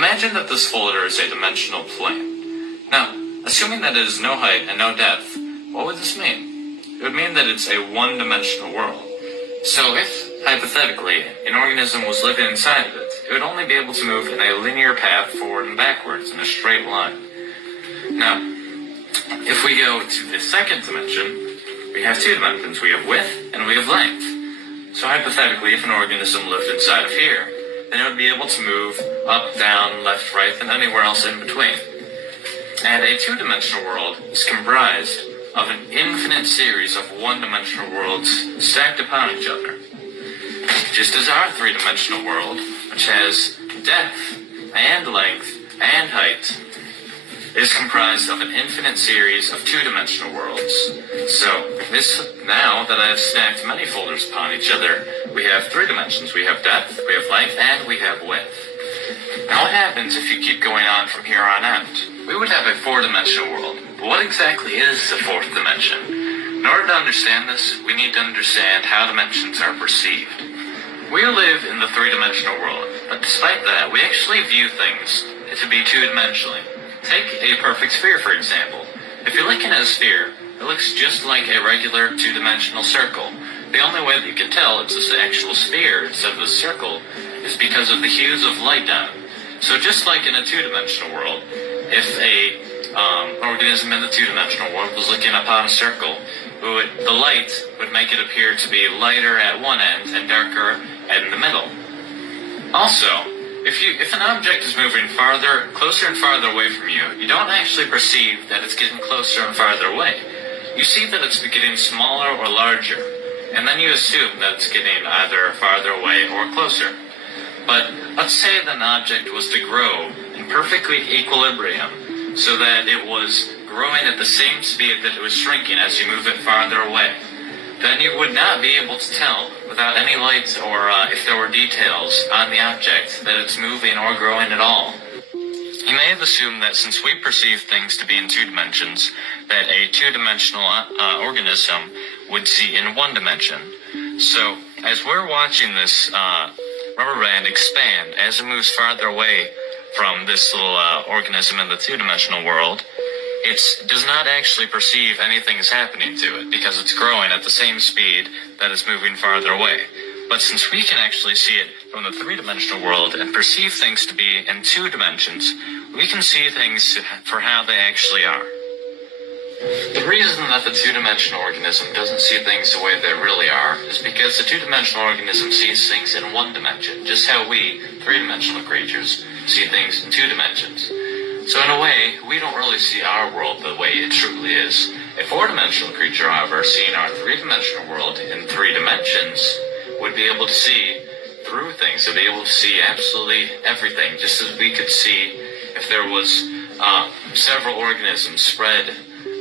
Imagine that this folder is a dimensional plane. Now, assuming that it is no height and no depth, what would this mean? It would mean that it's a one-dimensional world. So if, hypothetically, an organism was living inside of it, it would only be able to move in a linear path forward and backwards in a straight line. Now, if we go to the second dimension, we have two dimensions. We have width and we have length. So hypothetically, if an organism lived inside of here, then it would be able to move up, down, left, right, and anywhere else in between. And a two-dimensional world is comprised of an infinite series of one-dimensional worlds stacked upon each other. Just as our three-dimensional world, which has depth and length and height, is comprised of an infinite series of two-dimensional worlds. So, now that I've stacked many folders upon each other, we have three dimensions. We have depth, we have length, and we have width. Now what happens if you keep going on from here on out? We would have a four-dimensional world. But what exactly is the fourth dimension? In order to understand this, we need to understand how dimensions are perceived. We live in the three-dimensional world, but despite that, we actually view things to be two-dimensionally. Take a perfect sphere, for example. If you're looking at a sphere, it looks just like a regular two-dimensional circle. The only way that you can tell it's an actual sphere instead of a circle is because of the hues of light on it. So just like in a two-dimensional world, if a organism in the two-dimensional world was looking upon a circle, the light would make it appear to be lighter at one end and darker in the middle. Also, if an object is moving closer and farther away from you, you don't actually perceive that it's getting closer and farther away. You see that it's getting smaller or larger, and then you assume that it's getting either farther away or closer. But let's say that an object was to grow in perfectly equilibrium, so that it was growing at the same speed that it was shrinking as you move it farther away. Then you would not be able to tell, without any lights or if there were details on the object, that it's moving or growing at all. You may have assumed that since we perceive things to be in two dimensions, that a two-dimensional organism would see in one dimension. So, as we're watching this rubber band expand as it moves farther away from this little organism in the two-dimensional world, it does not actually perceive anything is happening to it because it's growing at the same speed that it's moving farther away. But since we can actually see it from the three-dimensional world and perceive things to be in two dimensions, we can see things for how they actually are. The reason that the two-dimensional organism doesn't see things the way they really are is because the two-dimensional organism sees things in one dimension, just how we, three-dimensional creatures, see things in two dimensions. So in a way, we don't really see our world the way it truly is. A four-dimensional creature, however, seeing our three-dimensional world in three dimensions, would be able to see through things. They'd be able to see absolutely everything, just as we could see if there was several organisms spread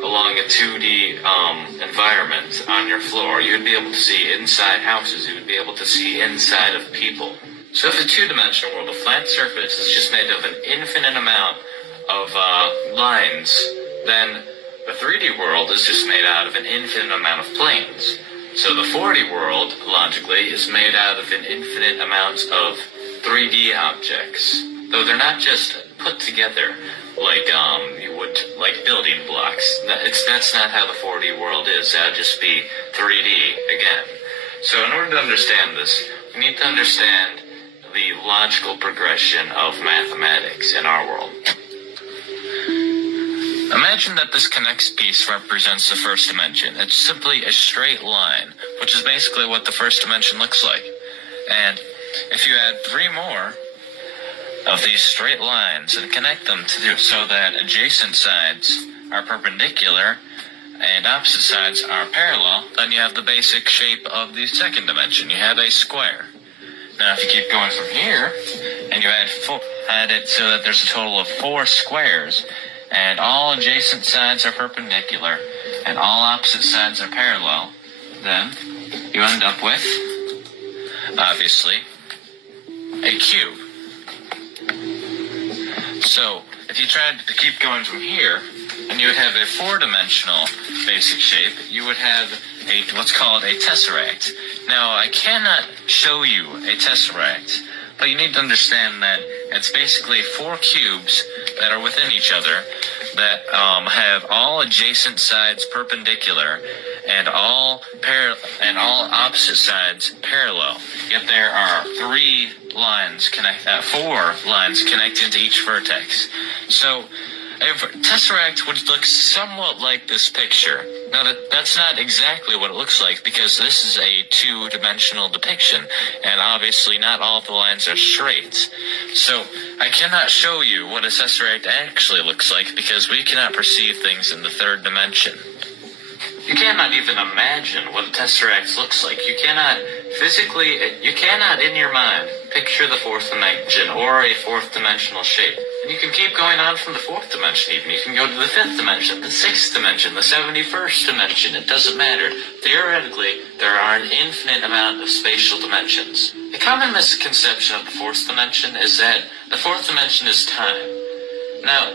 along a 2D environment on your floor. You would be able to see inside houses. You would be able to see inside of people. So if a two-dimensional world, a flat surface, is just made of an infinite amount of lines, then the 3D world is just made out of an infinite amount of planes. So the 4D world, logically, is made out of an infinite amount of 3D objects. Though they're not just put together like you would, like building blocks. That's not how the 4D world is. That would just be 3D again. So in order to understand this, we need to understand the logical progression of mathematics in our world. Imagine that this connects piece represents the first dimension. It's simply a straight line, which is basically what the first dimension looks like. And if you add three more of these straight lines and connect them so that adjacent sides are perpendicular and opposite sides are parallel, then you have the basic shape of the second dimension. You have a square. Now if you keep going from here and you add it so that there's a total of 4 squares, and all adjacent sides are perpendicular, and all opposite sides are parallel, then you end up with, obviously, a cube. So, if you tried to keep going from here, and you would have a 4-dimensional basic shape, you would have what's called a tesseract. Now, I cannot show you a tesseract, But you need to understand that it's basically 4 cubes that are within each other that have all adjacent sides perpendicular and all opposite sides parallel. Yet there are 4 lines connecting to each vertex. So a tesseract would look somewhat like this picture. Now, that's not exactly what it looks like, because this is a 2-dimensional depiction, and obviously not all of the lines are straight. So I cannot show you what a tesseract actually looks like, because we cannot perceive things in the 3rd dimension. You cannot even imagine what a tesseract looks like. You cannot in your mind picture the 4th dimension or a 4th dimensional shape. And you can keep going on from the 4th dimension even. You can go to the 5th dimension, the 6th dimension, the 71st dimension. It doesn't matter. Theoretically, there are an infinite amount of spatial dimensions. A common misconception of the 4th dimension is that the 4th dimension is time. Now,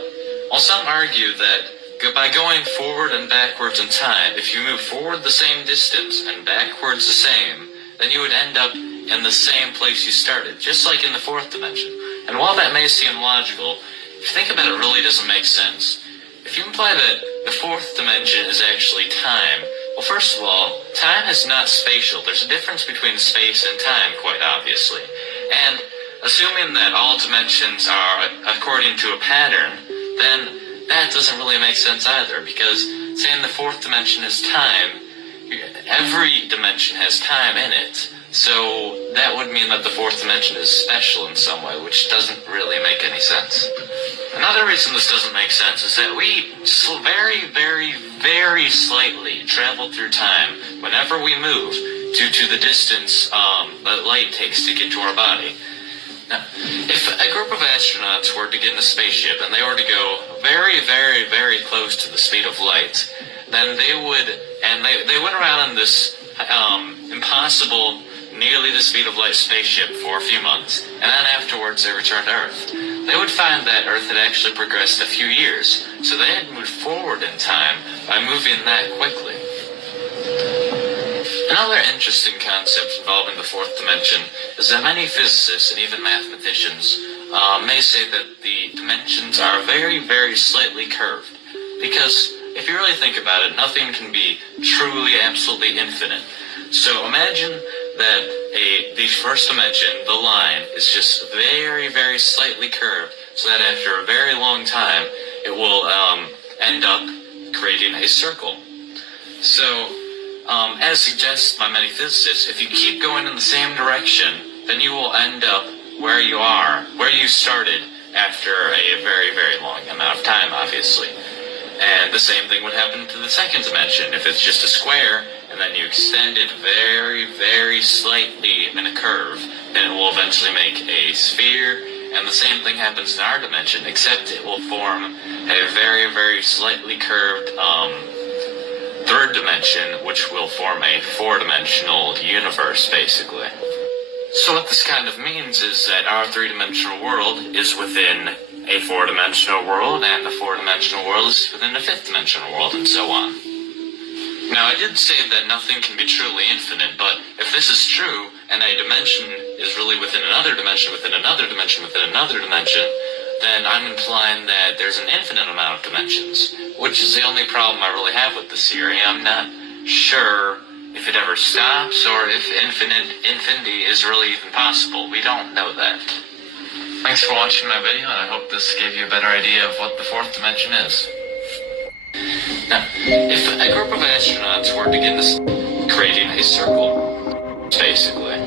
while some argue that by going forward and backwards in time, if you move forward the same distance and backwards the same, then you would end up in the same place you started, just like in the 4th dimension. And while that may seem logical, if you think about it, it really doesn't make sense. If you imply that the 4th dimension is actually time, well, first of all, time is not spatial. There's a difference between space and time, quite obviously. And assuming that all dimensions are according to a pattern, then that doesn't really make sense either, because saying the 4th dimension is time, every dimension has time in it. So that would mean that the 4th dimension is special in some way, which doesn't really make any sense. Another reason this doesn't make sense is that we very, very, very slightly travel through time whenever we move due to the distance that light takes to get to our body. Now, if a group of astronauts were to get in a spaceship and they were to go very, very, very close to the speed of light, then they went around in this impossible, nearly the speed of light spaceship for a few months, and then afterwards they returned to Earth. They would find that Earth had actually progressed a few years, so they had moved forward in time by moving that quickly. Another interesting concept involving the 4th dimension is that many physicists and even mathematicians may say that the dimensions are very, very slightly curved. Because if you really think about it, nothing can be truly, absolutely infinite. So imagine that the 1st dimension, the line, is just very, very slightly curved, so that after a very long time, it will end up creating a circle. So, as suggested by many physicists, if you keep going in the same direction, then you will end up where you started after a very, very long amount of time, obviously. And the same thing would happen to the 2nd dimension. If it's just a square, and then you extend it very, very slightly in a curve, then it will eventually make a sphere. And the same thing happens in our dimension, except it will form a very, very slightly curved 3rd dimension, which will form a 4-dimensional universe, basically. So what this kind of means is that our 3-dimensional world is within a 4-dimensional world, and the 4-dimensional world is within a 5th-dimensional world, and so on. Now, I did say that nothing can be truly infinite, but if this is true, and a dimension is really within another dimension, within another dimension, within another dimension, then I'm implying that there's an infinite amount of dimensions, which is the only problem I really have with this theory. I'm not sure if it ever stops, or if infinity is really even possible. We don't know that. Thanks for watching my video, and I hope this gave you a better idea of what the 4th dimension is. Now, if a group of astronauts were to get this, creating a circle, basically.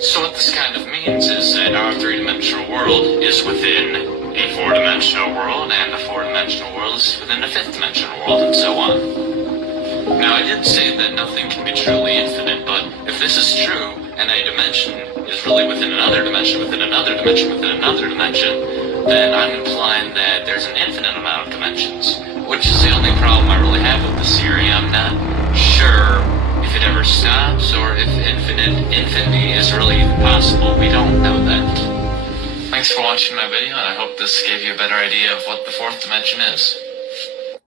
So what this kind of means is that our 3-dimensional world is within a 4-dimensional world, and the 4-dimensional world is within a 5th-dimensional world, and so on. Now, I did say that nothing can be truly infinite, but if this is true, and a dimension is really within another dimension, within another dimension, within another dimension, then I'm implying that there's an infinite amount of dimensions, which is the only problem I really have with this theory. I'm not sure if it ever stops, or if infinity is really even possible. We don't know that. Thanks for watching my video, and I hope this gave you a better idea of what the 4th dimension is.